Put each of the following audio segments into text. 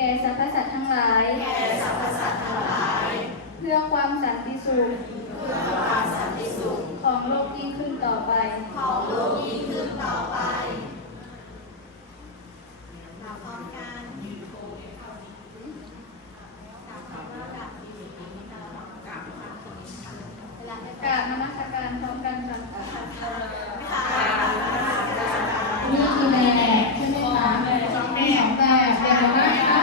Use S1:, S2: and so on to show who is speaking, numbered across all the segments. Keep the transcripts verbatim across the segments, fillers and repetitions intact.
S1: ก่สรรพสัตว์ทั้งหลายแก่สรรพสัตว์ทั้งหลายเพื่อความสันติสุขเพื่อความสันติสุขของโลกยิ่งขึ้นต่อไปของโลกยิ่งขึ้นต่อไปมาพร้อมกันกราบนมัสการพร้อมกันค่ะ
S2: นี่คือแม่ใช่ไหมคะสองแม่สองแต่เดี๋ยวนะคะ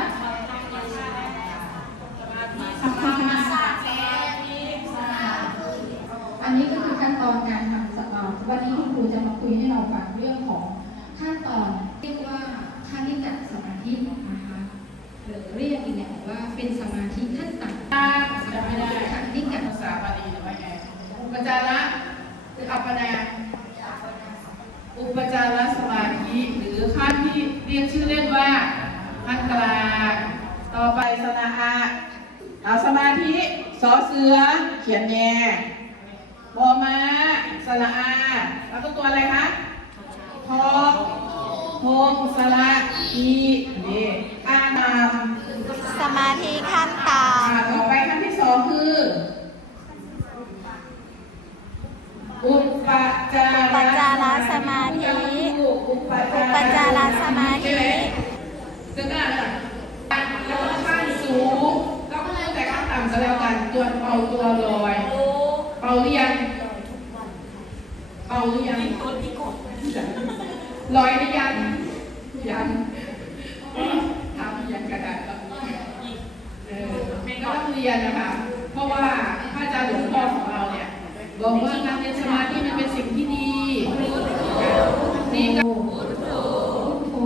S2: อันนี้ก็คือขั้นตอนการทำสมาธิวันนี้คุณครูจะมาคุยให้เราฟังเรื่องของขั้นตอนเรียกว่าคณิกะสมาธินะคะหรือเรียกอีกอย่างว่าเป็นสมาธิขั้นต่ำจะไม่ได้คณิกะภาษาบาลีหรือว่าไงอุปจาระคืออัปปนาอุปจารสมาธิหรือขั้นที่เรียกชื่อเล่นว่าขั้นกลางต่อไปสนะอาเอาสมาธิสอเสือเขียนแย่บอมาสระอาแล้วก็ตัวอะไรคะทอทงสระอีนี่อานาม
S3: สมาธิขั้นต่ำ
S2: ต่อไปขั้นที่สองคืออุปจา
S3: อุปจารสมาธิอุปจารสมาธิ
S2: ซึ่งก็ขั้นสูงก็พูดแต่ขั้นต่ำก็แล้วกันตัวเป่าตัวลอยเป่าหรือยังเป่าหรือยังลอยหรือยังยังทำยังกระดาษเออก็ต้องเรียนนะคะเพราะว่าพระอาจารย์หลวงพ่อของเราเนี่ยบอกว่าการเรียนสมาธิมันเป็นสิ่งที่ดีนี่ก็พุทโธพุทโธ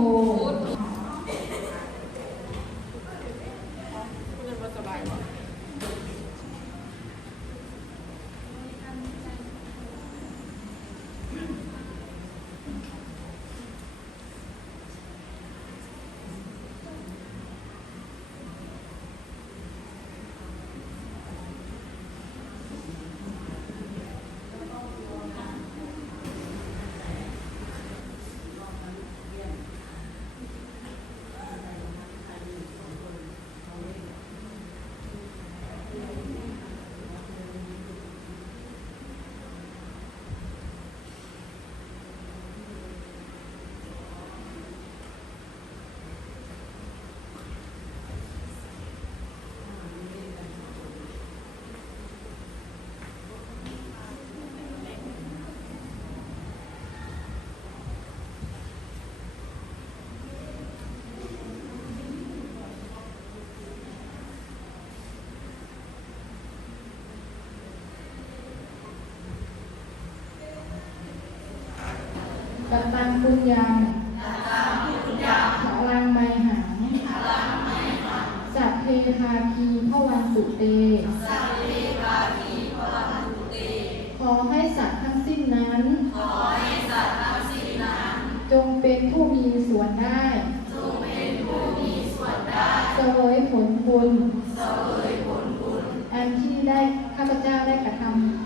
S2: กัตตังปุญญังขาลังไมหังสัพเพทาคีพวันตุเตขอให้สัตว์ทั้งสิ้นนั้นจงเป็นผู้มีส่วนได้เสวยผลบุญอันที่ได้ข้าพเจ้าได้กระทำ